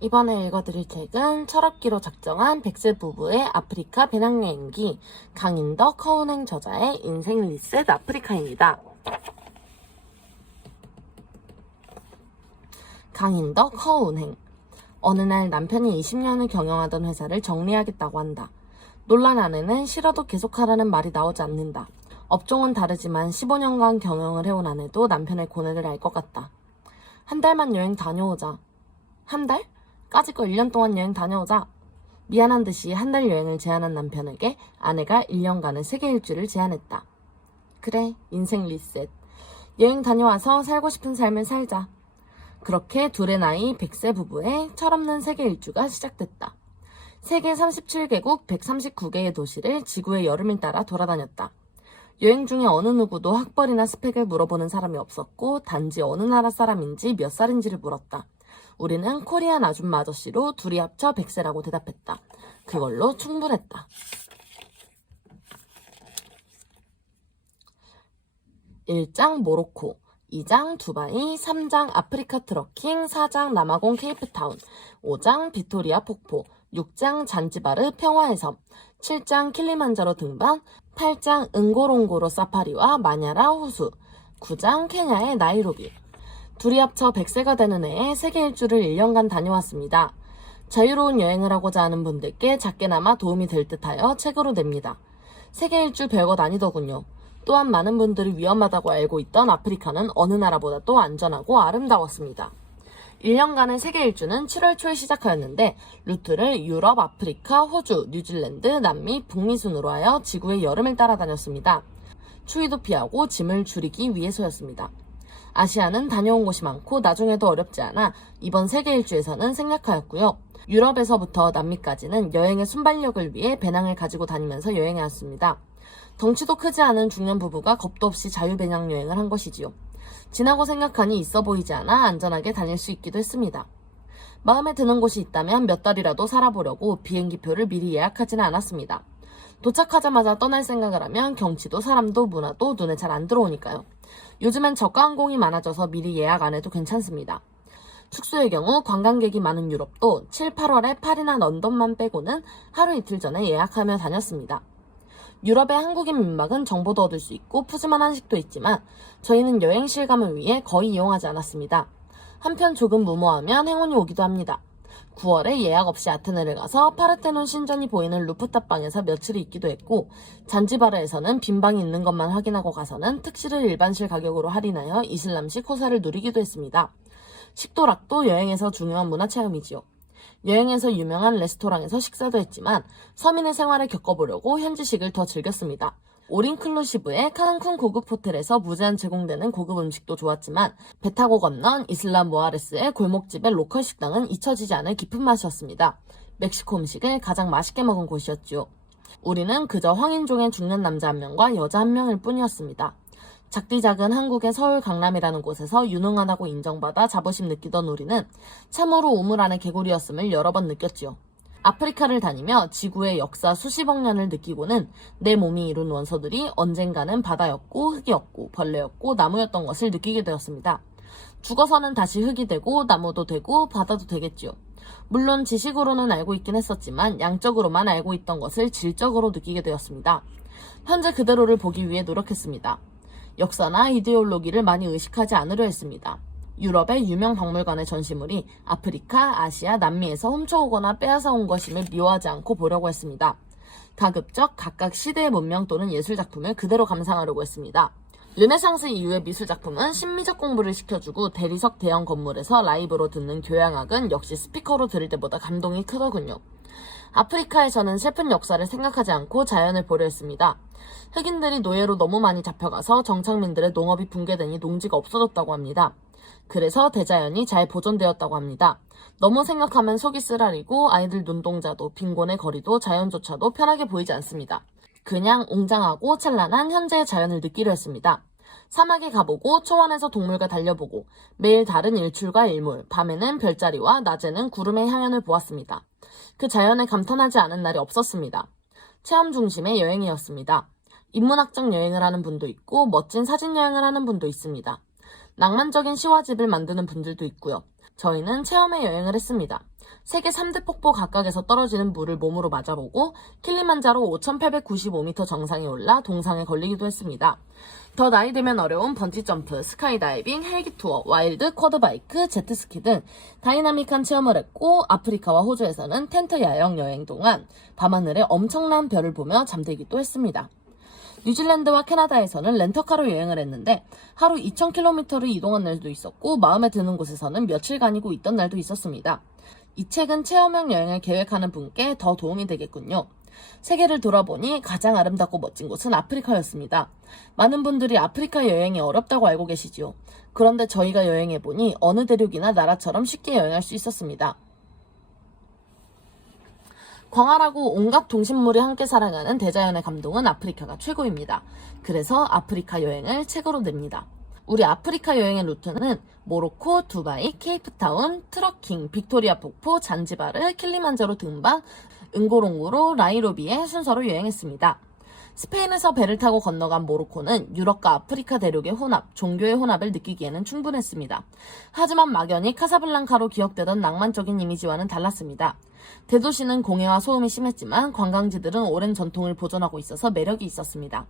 이번에 읽어드릴 책은 철없기로 작정한 백세 부부의 아프리카 배낭여행기, 강인더 커운행 저자의 인생 리셋 아프리카입니다. 강인더 커운행. 어느 날 남편이 20년을 경영하던 회사를 정리하겠다고 한다. 논란 아내는 싫어도 계속하라는 말이 나오지 않는다. 업종은 다르지만 15년간 경영을 해온 아내도 남편의 고뇌를 알 것 같다. 한 달만 여행 다녀오자. 한 달? 까짓 거 1년 동안 여행 다녀오자. 미안한 듯이 한 달 여행을 제안한 남편에게 아내가 1년간의 세계 일주를 제안했다. 그래, 인생 리셋. 여행 다녀와서 살고 싶은 삶을 살자. 그렇게 둘의 나이 100세 부부의 철없는 세계 일주가 시작됐다. 세계 37개국 139개의 도시를 지구의 여름을 따라 돌아다녔다. 여행 중에 어느 누구도 학벌이나 스펙을 물어보는 사람이 없었고 단지 어느 나라 사람인지 몇 살인지를 물었다. 우리는 코리안 아줌마 아저씨로 둘이 합쳐 100세라고 대답했다. 그걸로 충분했다. 1장 모로코, 2장 두바이, 3장 아프리카 트러킹, 4장 남아공 케이프타운, 5장 비토리아 폭포, 6장 잔지바르 평화의 섬, 7장 킬리만자로 등반, 8장 응고롱고로 사파리와 마냐라 호수, 9장 케냐의 나이로비. 둘이 합쳐 100세가 되는 해에 세계 일주를 1년간 다녀왔습니다. 자유로운 여행을 하고자 하는 분들께 작게나마 도움이 될 듯하여 책으로 냅니다. 세계 일주 별것 아니더군요. 또한 많은 분들이 위험하다고 알고 있던 아프리카는 어느 나라보다도 안전하고 아름다웠습니다. 1년간의 세계 일주는 7월 초에 시작하였는데 루트를 유럽, 아프리카, 호주, 뉴질랜드, 남미, 북미 순으로 하여 지구의 여름을 따라다녔습니다. 추위도 피하고 짐을 줄이기 위해서였습니다. 아시아는 다녀온 곳이 많고 나중에도 어렵지 않아 이번 세계 일주에서는 생략하였고요. 유럽에서부터 남미까지는 여행의 순발력을 위해 배낭을 가지고 다니면서 여행해왔습니다. 덩치도 크지 않은 중년 부부가 겁도 없이 자유배낭 여행을 한 것이지요. 지나고 생각하니 있어 보이지 않아 안전하게 다닐 수 있기도 했습니다. 마음에 드는 곳이 있다면 몇 달이라도 살아보려고 비행기표를 미리 예약하지는 않았습니다. 도착하자마자 떠날 생각을 하면 경치도 사람도 문화도 눈에 잘 안 들어오니까요. 요즘엔 저가 항공이 많아져서 미리 예약 안 해도 괜찮습니다. 숙소의 경우 관광객이 많은 유럽도 7, 8월에 파리나 런던만 빼고는 하루 이틀 전에 예약하며 다녔습니다. 유럽의 한국인 민박은 정보도 얻을 수 있고 푸짐한 한식도 있지만 저희는 여행 실감을 위해 거의 이용하지 않았습니다. 한편 조금 무모하면 행운이 오기도 합니다. 9월에 예약 없이 아테네를 가서 파르테논 신전이 보이는 루프탑방에서 며칠을 있기도 했고 잔지바르에서는 빈 방이 있는 것만 확인하고 가서는 특실을 일반실 가격으로 할인하여 이슬람식 호사를 누리기도 했습니다. 식도락도 여행에서 중요한 문화체험이지요. 여행에서 유명한 레스토랑에서 식사도 했지만 서민의 생활을 겪어보려고 현지식을 더 즐겼습니다. 올인클루시브의 칸쿤 고급 호텔에서 무제한 제공되는 고급 음식도 좋았지만 배 타고 건넌 이슬람 모아레스의 골목집의 로컬 식당은 잊혀지지 않을 깊은 맛이었습니다. 멕시코 음식을 가장 맛있게 먹은 곳이었죠. 우리는 그저 황인종의 중년 남자 한 명과 여자 한 명일 뿐이었습니다. 작디 작은 한국의 서울 강남이라는 곳에서 유능하다고 인정받아 자부심 느끼던 우리는 참으로 우물 안의 개구리였음을 여러 번 느꼈지요. 아프리카를 다니며 지구의 역사 수십억 년을 느끼고는 내 몸이 이룬 원소들이 언젠가는 바다였고 흙이었고 벌레였고 나무였던 것을 느끼게 되었습니다. 죽어서는 다시 흙이 되고 나무도 되고 바다도 되겠지요. 물론 지식으로는 알고 있긴 했었지만 양적으로만 알고 있던 것을 질적으로 느끼게 되었습니다. 현재 그대로를 보기 위해 노력했습니다. 역사나 이데올로기를 많이 의식하지 않으려 했습니다. 유럽의 유명 박물관의 전시물이 아프리카, 아시아, 남미에서 훔쳐오거나 빼앗아 온 것임을 미워하지 않고 보려고 했습니다. 가급적 각각 시대의 문명 또는 예술작품을 그대로 감상하려고 했습니다. 르네상스 이후의 미술작품은 심미적 공부를 시켜주고 대리석 대형 건물에서 라이브로 듣는 교향악은 역시 스피커로 들을 때보다 감동이 크더군요. 아프리카에서는 슬픈 역사를 생각하지 않고 자연을 보려 했습니다. 흑인들이 노예로 너무 많이 잡혀가서 정착민들의 농업이 붕괴되니 농지가 없어졌다고 합니다. 그래서 대자연이 잘 보존되었다고 합니다. 너무 생각하면 속이 쓰라리고 아이들 눈동자도 빈곤의 거리도 자연조차도 편하게 보이지 않습니다. 그냥 웅장하고 찬란한 현재의 자연을 느끼려 했습니다. 사막에 가보고 초원에서 동물과 달려보고 매일 다른 일출과 일몰, 밤에는 별자리와 낮에는 구름의 향연을 보았습니다. 그 자연에 감탄하지 않은 날이 없었습니다. 체험 중심의 여행이었습니다. 인문학적 여행을 하는 분도 있고 멋진 사진 여행을 하는 분도 있습니다. 낭만적인 시와집을 만드는 분들도 있고요. 저희는 체험의 여행을 했습니다. 세계 3대 폭포 각각에서 떨어지는 물을 몸으로 맞아보고 킬리만자로 5,895m 정상에 올라 동상에 걸리기도 했습니다. 더 나이 들면 어려운 번지점프, 스카이다이빙, 헬기 투어, 와일드, 쿼드바이크, 제트스키 등 다이나믹한 체험을 했고 아프리카와 호주에서는 텐트 야영 여행 동안 밤하늘에 엄청난 별을 보며 잠들기도 했습니다. 뉴질랜드와 캐나다에서는 렌터카로 여행을 했는데 하루 2,000km를 이동한 날도 있었고 마음에 드는 곳에서는 며칠간이고 있던 날도 있었습니다. 이 책은 체험형 여행을 계획하는 분께 더 도움이 되겠군요. 세계를 돌아보니 가장 아름답고 멋진 곳은 아프리카였습니다. 많은 분들이 아프리카 여행이 어렵다고 알고 계시지요. 그런데 저희가 여행해보니 어느 대륙이나 나라처럼 쉽게 여행할 수 있었습니다. 광활하고 온갖 동식물이 함께 살아가는 대자연의 감동은 아프리카가 최고입니다. 그래서 아프리카 여행을 책으로 냅니다. 우리 아프리카 여행의 루트는 모로코, 두바이, 케이프타운, 트러킹, 빅토리아 폭포, 잔지바르, 킬리만자로 등반, 응고롱고로, 나이로비에 순서로 여행했습니다. 스페인에서 배를 타고 건너간 모로코는 유럽과 아프리카 대륙의 혼합, 종교의 혼합을 느끼기에는 충분했습니다. 하지만 막연히 카사블랑카로 기억되던 낭만적인 이미지와는 달랐습니다. 대도시는 공해와 소음이 심했지만 관광지들은 오랜 전통을 보존하고 있어서 매력이 있었습니다.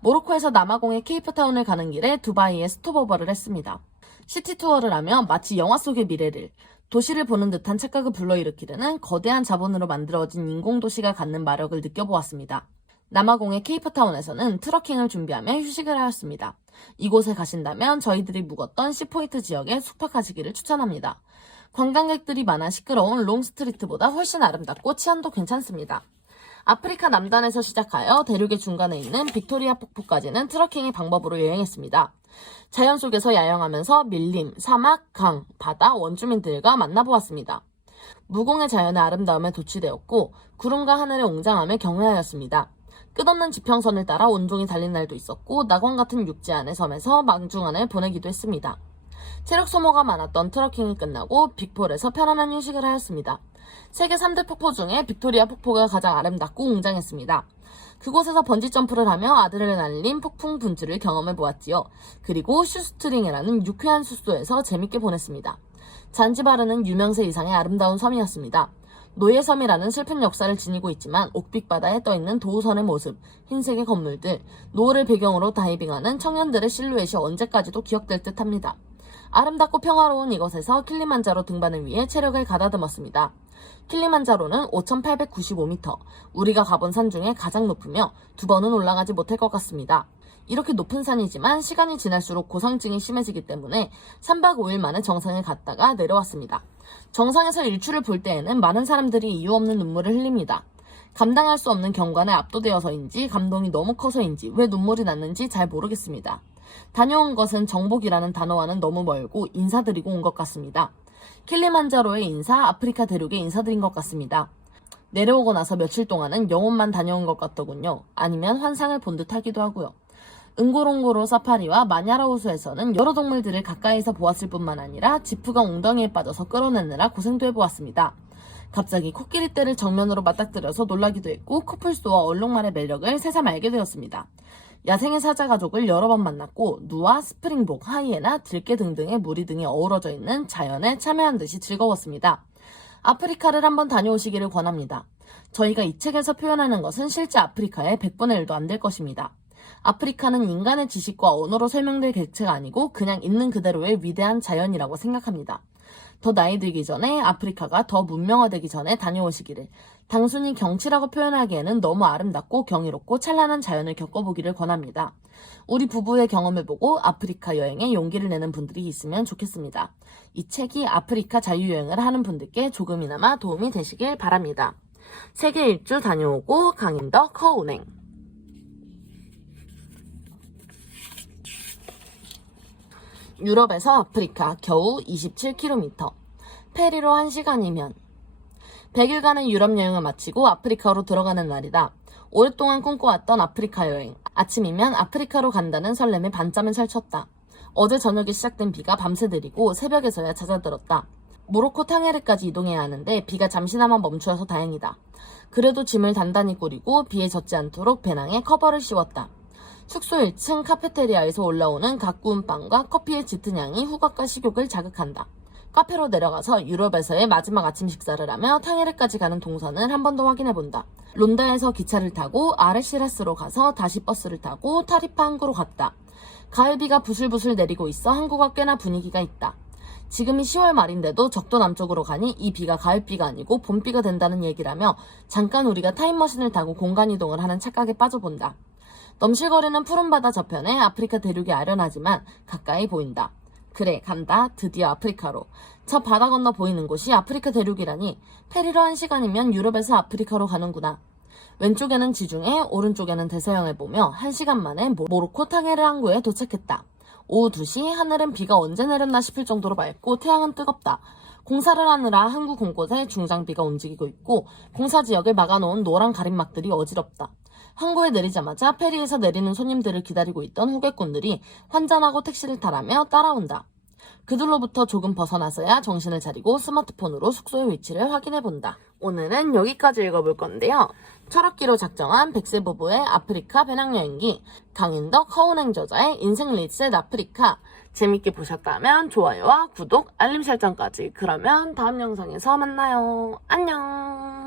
모로코에서 남아공의 케이프타운을 가는 길에 두바이에 스톱오버를 했습니다. 시티 투어를 하며 마치 영화 속의 미래를, 도시를 보는 듯한 착각을 불러일으키려는 거대한 자본으로 만들어진 인공도시가 갖는 마력을 느껴보았습니다. 남아공의 케이프타운에서는 트러킹을 준비하며 휴식을 하였습니다. 이곳에 가신다면 저희들이 묵었던 C포인트 지역에 숙박하시기를 추천합니다. 관광객들이 많아 시끄러운 롱스트리트보다 훨씬 아름답고 치안도 괜찮습니다. 아프리카 남단에서 시작하여 대륙의 중간에 있는 빅토리아 폭포까지는 트러킹의 방법으로 여행했습니다. 자연 속에서 야영하면서 밀림, 사막, 강, 바다, 원주민들과 만나보았습니다. 무공의 자연의 아름다움에 도취되었고 구름과 하늘의 웅장함을 경외하였습니다. 끝없는 지평선을 따라 온종이 달린 날도 있었고 낙원 같은 육지 안의 섬에서 망중한을 보내기도 했습니다. 체력 소모가 많았던 트러킹이 끝나고 빅폴에서 편안한 휴식을 하였습니다. 세계 3대 폭포 중에 빅토리아 폭포가 가장 아름답고 웅장했습니다. 그곳에서 번지점프를 하며 아드레날린 폭풍 분출을 경험해보았지요. 그리고 슈스트링이라는 유쾌한 숙소에서 재밌게 보냈습니다. 잔지바르는 유명세 이상의 아름다운 섬이었습니다. 노예섬이라는 슬픈 역사를 지니고 있지만 옥빛바다에 떠있는 도우선의 모습, 흰색의 건물들, 노을을 배경으로 다이빙하는 청년들의 실루엣이 언제까지도 기억될 듯합니다. 아름답고 평화로운 이곳에서 킬리만자로 등반을 위해 체력을 가다듬었습니다. 킬리만자로는 5,895m, 우리가 가본 산 중에 가장 높으며 2번은 올라가지 못할 것 같습니다. 이렇게 높은 산이지만 시간이 지날수록 고산증이 심해지기 때문에 3박 5일 만에 정상에 갔다가 내려왔습니다. 정상에서 일출을 볼 때에는 많은 사람들이 이유 없는 눈물을 흘립니다. 감당할 수 없는 경관에 압도되어서인지 감동이 너무 커서인지 왜 눈물이 났는지 잘 모르겠습니다. 다녀온 것은 정복이라는 단어와는 너무 멀고 인사드리고 온 것 같습니다. 킬리만자로의 인사, 아프리카 대륙에 인사드린 것 같습니다. 내려오고 나서 며칠 동안은 영혼만 다녀온 것 같더군요. 아니면 환상을 본 듯 하기도 하고요. 응고롱고로 사파리와 마냐라 호수에서는 여러 동물들을 가까이서 보았을 뿐만 아니라 지프가 웅덩이에 빠져서 끌어내느라 고생도 해보았습니다. 갑자기 코끼리 떼를 정면으로 맞닥뜨려서 놀라기도 했고 코뿔소와 얼룩말의 매력을 새삼 알게 되었습니다. 야생의 사자 가족을 여러 번 만났고 누와 스프링복, 하이에나, 들개 등등의 무리 등이 어우러져 있는 자연에 참여한 듯이 즐거웠습니다. 아프리카를 한번 다녀오시기를 권합니다. 저희가 이 책에서 표현하는 것은 실제 아프리카의 100분의 1도 안 될 것입니다. 아프리카는 인간의 지식과 언어로 설명될 객체가 아니고 그냥 있는 그대로의 위대한 자연이라고 생각합니다. 더 나이 들기 전에 아프리카가 더 문명화되기 전에 다녀오시기를, 단순히 경치라고 표현하기에는 너무 아름답고 경이롭고 찬란한 자연을 겪어보기를 권합니다. 우리 부부의 경험을 보고 아프리카 여행에 용기를 내는 분들이 있으면 좋겠습니다. 이 책이 아프리카 자유여행을 하는 분들께 조금이나마 도움이 되시길 바랍니다. 세계 일주 다녀오고 강인더 커운행. 유럽에서 아프리카 겨우 27km, 페리로 1시간이면 100일간의 유럽 여행을 마치고 아프리카로 들어가는 날이다. 오랫동안 꿈꿔왔던 아프리카 여행. 아침이면 아프리카로 간다는 설렘에 반잠을 설쳤다. 어제 저녁에 시작된 비가 밤새 내리고 새벽에서야 잦아들었다. 모로코 탕헤르까지 이동해야 하는데 비가 잠시나마 멈추어서 다행이다. 그래도 짐을 단단히 꾸리고 비에 젖지 않도록 배낭에 커버를 씌웠다. 숙소 1층 카페테리아에서 올라오는 갓 구운 빵과 커피의 짙은 향이 후각과 식욕을 자극한다. 카페로 내려가서 유럽에서의 마지막 아침 식사를 하며 탕헤르까지 가는 동선을 한 번 더 확인해본다. 론다에서 기차를 타고 아레시라스로 가서 다시 버스를 타고 타리파 항구로 갔다. 가을비가 부슬부슬 내리고 있어 항구가 꽤나 분위기가 있다. 지금이 10월 말인데도 적도 남쪽으로 가니 이 비가 가을비가 아니고 봄비가 된다는 얘기라며 잠깐 우리가 타임머신을 타고 공간이동을 하는 착각에 빠져본다. 넘실거리는 푸른바다 저편에 아프리카 대륙이 아련하지만 가까이 보인다. 그래, 간다. 드디어 아프리카로. 저 바다 건너 보이는 곳이 아프리카 대륙이라니 페리로 1시간이면 유럽에서 아프리카로 가는구나. 왼쪽에는 지중해, 오른쪽에는 대서양을 보며 1시간 만에 모로코 탕헤르 항구에 도착했다. 오후 2시 하늘은 비가 언제 내렸나 싶을 정도로 맑고 태양은 뜨겁다. 공사를 하느라 항구 곳곳에 중장비가 움직이고 있고 공사 지역을 막아놓은 노란 가림막들이 어지럽다. 항구에 내리자마자 페리에서 내리는 손님들을 기다리고 있던 호객꾼들이 환전하고 택시를 타라며 따라온다. 그들로부터 조금 벗어나서야 정신을 차리고 스마트폰으로 숙소의 위치를 확인해본다. 오늘은 여기까지 읽어볼 건데요. 철학기로 작정한 백세 부부의 아프리카 배낭여행기, 강인덕 허운행 저자의 인생 리셋 아프리카. 재밌게 보셨다면 좋아요와 구독, 알림 설정까지. 그러면 다음 영상에서 만나요. 안녕.